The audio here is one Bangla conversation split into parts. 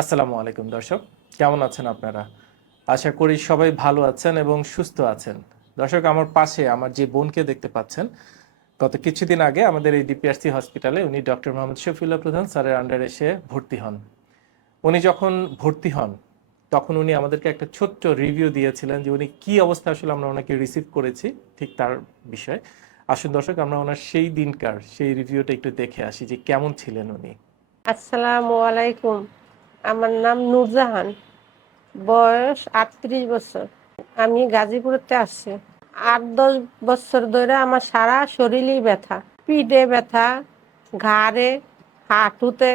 আসসালামু আলাইকুম দর্শক, কেমন আছেন আপনারা? আশা করি সবাই ভালো আছেন এবং সুস্থ আছেন। দর্শক, আমার পাশে আমার যে বোনকে দেখতে পাচ্ছেন, গত কিছুদিন আগে আমাদের এই ডিপিআরসি হসপিটালে উনি ডক্টর মোহাম্মদ শফিউল্লাহ প্রধান স্যারের আন্ডারে এসে ভর্তি হন। উনি যখন ভর্তি হন, তখন উনি আমাদেরকে একটা ছোট্ট রিভিউ দিয়েছিলেন যে উনি কি অবস্থা আসলে আমরা ওনাকে রিসিভ করেছি, ঠিক তার বিষয়ে। আসুন দর্শক, আমরা ওনার সেই দিনকার, সেই রিভিউটা একটু দেখে আসি যে কেমন ছিলেন উনি। আসসালামু আলাইকুম। আমার নাম নূরজাহান। বয়স আটত্রিশ বছর। আমি গাজীপুরতে আসছি আট দশ বছর ধরে আমার সারা শরীরই ব্যথা। পিঠে ব্যথা, ঘাড়ে, হাঁটুতে,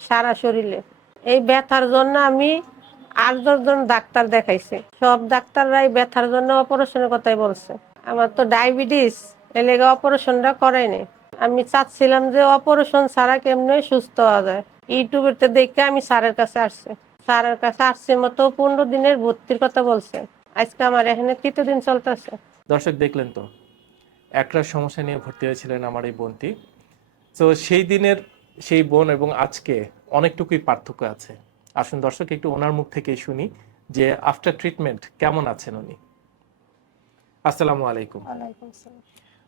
সারা শরীরে। এই ব্যথার জন্য আমি আট দশজন ডাক্তার দেখাইছি। সব ডাক্তাররাই ব্যথার জন্য অপারেশনের কথাই বলছে। আমার তো ডায়াবেটিস, এ লেগে অপারেশনটা করাইনি আমি চাচ্ছিলাম যে অপারেশন ছাড়া কেমনে সুস্থ হওয়া যায়। ইউটিউবেতে দেখে আমি স্যারের কাছে আসছি। স্যারের কাছে আসছি মতো পনেরো দিনের ভর্তির কথা বলছে। আজকে আমার এখানে তৃতীয় দিন চলতেছে। দর্শক দেখলেন তো? একটা সমস্যা নিয়ে ভর্তি হয়েছিলেন আমার এই বোনটি। তো সেই দিনের সেই বোন এবং আজকে অনেকটুকুই পার্থক্য আছে। আসুন দর্শক একটু ওনার মুখ থেকে শুনি যে আফটার ট্রিটমেন্ট কেমন আছেন উনি? আসসালামু আলাইকুম।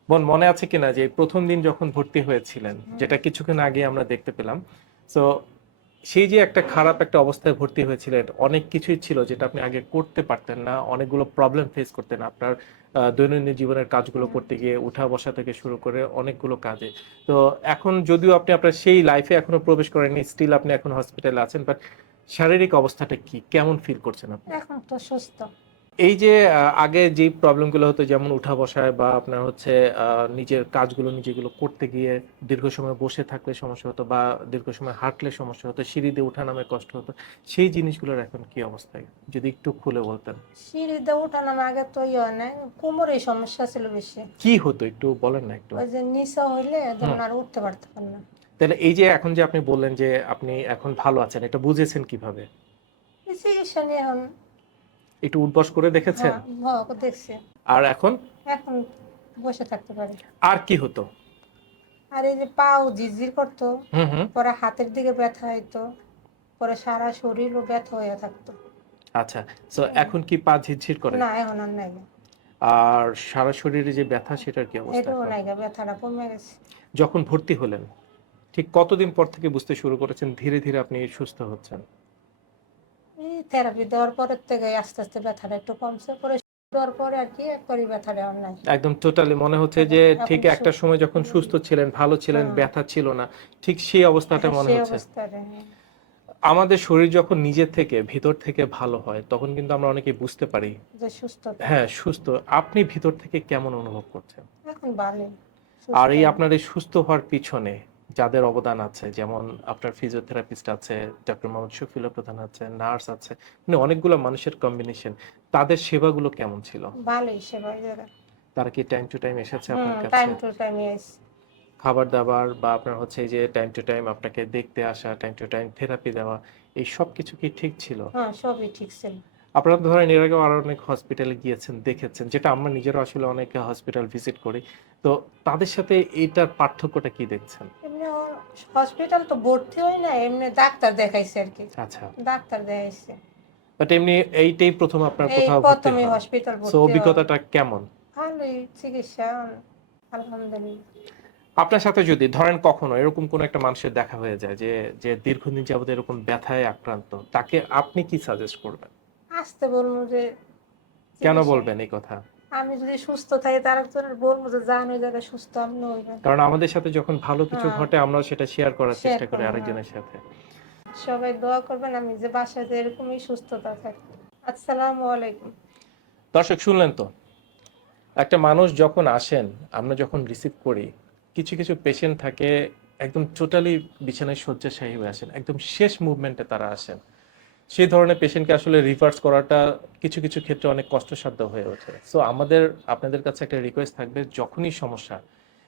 বোন মনে আছে কিনা যে প্রথম দিন যখন ভর্তি হয়েছিলেন যেটা কিছুক্ষণ আগে আমরা দেখতে পেলাম তো সেই যে একটা খারাপ একটা অবস্থায় ভর্তি হয়েছিলেন অনেক কিছুই ছিল যেটা আপনি আগে করতে পারতেন না অনেকগুলো প্রবলেম ফেস করতেন আপনার দৈনন্দিন জীবনের কাজগুলো করতে গিয়ে উঠা বসা থেকে শুরু করে অনেকগুলো কাজে। তো এখন যদিও আপনি আপনার সেই লাইফে এখনও প্রবেশ করেননি স্টিল আপনি এখন হসপিটালে আছেন বাট শারীরিক অবস্থাটা কি? কেমন ফিল করছেন আপনি? এখন তো সুস্থ। এই যে আগে যে প্রবলেমগুলো হতো যেমন উঠা বসায় বা আপনার হচ্ছে নিজের কাজগুলো নিজেগুলো করতে গিয়ে দীর্ঘ সময় বসে থাকলে সমস্যা হতো বা দীর্ঘ সময় হাঁটলে সমস্যা হতো সিঁড়ি দিয়ে উঠা নামে কষ্ট হতো সেই জিনিসগুলোর এখন কি অবস্থায় যদি একটু খুলে বলতেন। সিঁড়িতে উঠানোর আগে তো ইয়ে হয় না কোমরে সমস্যা ছিল বেশি। কি হতো একটু বলেন না একটু। ওই যে নিচা হইলে যেমন আর উঠতে পারতাম না। তাহলে এই যে এখন যে আপনি বললেন যে আপনি এখন ভালো আছেন এটা বুঝেছেন কীভাবে? চিকিৎসা নিয়ে এখন একটু উঠবস করে দেখেছেন? হ্যাঁ আর এখন? এখন বসে থাকতে পারে। আর কি হতো? আর এই যে পাও ঝিরঝির করতো পরে হাতের দিকে ব্যথা হইতো পরে সারা শরীরও ব্যথা হয়ে থাকতো। আচ্ছা তো এখন কি পা ঝিরঝির করে? না এখন আর নাই। আর সারা শরীরে যে ব্যথা সেটার কি অবস্থা এটাও নাই গা, ব্যথাটা কমে গেছে। যখন ভর্তি হলেন ঠিক কতদিন পর থেকে বুঝতে শুরু করেছেন ধীরে ধীরে আপনি সুস্থ হচ্ছেন? থেরাপি দেওয়ার পরের থেকে আস্তে আস্তে ব্যথাটা একটু কমছে পরে দেওয়ার পরে আর কি একবারই ব্যথাটা আর নাই। একদম টোটালি মনে হচ্ছে যে ঠিক একটা সময় যখন সুস্থ ছিলেন ভালো ছিলেন ব্যথা ছিল না ঠিক সেই অবস্থাটা মনে হচ্ছে। হ্যাঁ। আমাদের শরীর যখন নিজের থেকে ভিতর থেকে ভালো হয় তখন কিন্তু আমরা অনেকে বুঝতে পারি। যে সুস্থতা হ্যাঁ সুস্থ। আপনি ভিতর থেকে কেমন অনুভব করছেন? এখন ভালো আর এই আপনার এই সুস্থ হওয়ার পিছনে যাদের অবদান আছে যেমন আপনার ফিজিওথেরাপিস্ট আছে ডক্টর মোহাম্মদ শফিউল্লাহ প্রধান আছে নার্স আছে মানে অনেকগুলো মানুষের কম্বিনেশন তাদের সেবাগুলো কেমন ছিল? ভালোই সেবা তারা কি টাইম টু টাইম এসেছে আপনার কাছে? টাইম টু টাইম খাবার দাবার বা আপনার হচ্ছে এই যে টাইম টু টাইম আপনাকে দেখতে আসা টাইম টু টাইম থেরাপি দেওয়া এই সব কিছু কি ঠিক ছিল? হ্যাঁ সবই ঠিক ছিল। আপনারা ধরেন এর আগেও আরও অনেক হসপিটালে গিয়েছেন দেখেছেন যেটা আমরা নিজেরা আসলে অনেক হসপিটাল ভিজিট করি। তো তাদের সাথে এটার পার্থক্যটা কি দেখছেন? হসপিটাল তো ভর্তি হয় না এমনি ডাক্তার দেখাইছে আর কি। আচ্ছা। ডাক্তার দেখাইছে। বাট এমনি এইটাই প্রথম আপনার কোথাও ভর্তি প্রথমে হসপিটাল ভর্তি হওয়া। অভিজ্ঞতাটা কেমন? ভালোই চিকিৎসা আলহামদুলিল্লাহ। আপনার সাথে যদি ধরেন কখনো এরকম কোন একটা মানুষের দেখা হয়ে যায় যে যে দীর্ঘদিন যাবত এরকম ব্যথায় আক্রান্ত তাকে আপনি কি সাজেস্ট করবেন? আসতে বলব যে কেন বলবেন এই কথা? আমি যদি সুস্থ থাকি তার একজনের বলব যে যান ওই জায়গায় সুস্থ আপনি হইবেন কারণ আমাদের সাথে যখন ভালো কিছু হ্যাঁ। ঘটে আমরা সেটা শেয়ার করার চেষ্টা করি আরেকজনের সাথে। সবাই দোয়া করবেন আমি যে বাসায় যে এরকমই সুস্থতা থাকি। আসসালামু আলাইকুম। দর্শক শুনলেন তো? একটা মানুষ যখন আসেন আমরা যখন রিসিভ করি কিছু কিছু পেশেন্ট থাকে একদম টোটালি বিছানায় শয্যাশায়ী হয়ে আসেন একদম শেষ মুভমেন্টে তারা আসেন। সেই ধরনের পেশেন্টকে আসলে রিভার্স করাটা কিছু কিছু ক্ষেত্রে অনেক কষ্টসাধ্য হয়ে ওঠে। সো আমাদের, আপনাদের কাছে একটা রিকোয়েস্ট থাকবে, যখনই সমস্যা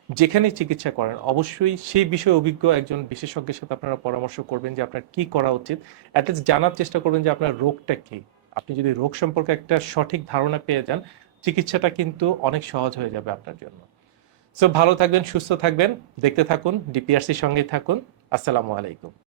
যেখানেই চিকিৎসা করেন, অবশ্যই সেই বিষয়ে অভিজ্ঞ একজন বিশেষজ্ঞের সাথে আপনারা পরামর্শ করবেন যে আপনার কি করা উচিত। অ্যাটলিস্ট জানার চেষ্টা করবেন যে আপনার রোগটা কি। আপনি যদি রোগ সম্পর্কে একটা সঠিক ধারণা পেয়ে যান, চিকিৎসাটা কিন্তু অনেক সহজ হয়ে যাবে আপনার জন্য। সো ভালো থাকবেন, সুস্থ থাকবেন, দেখতে থাকুন ডিপিআরসির সঙ্গেই থাকুন। আসসালামু আলাইকুম।